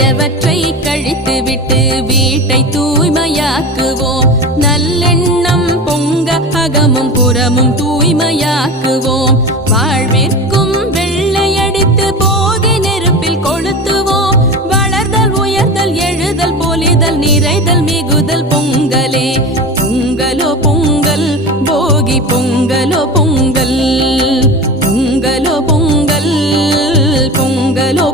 பழையவற்றை கழித்துவிட்டு வீட்டை தூய்மையாக்குவோம். நல்லெண்ணம் பொங்க அகமும் புறமும் தூய்மையாக்குவோம். வாழ்விற்கும் வெள்ளையடித்து போகி நெருப்பில் கொளுத்துவோம். வளர்தல் உயர்தல் எழுதல் பொலிதல் நிறைதல் மிகுதல் பொங்கலே. பொங்கலோ பொங்கல் போகி பொங்கலோ பொங்கல். பொங்கலோ பொங்கல் பொங்கலோ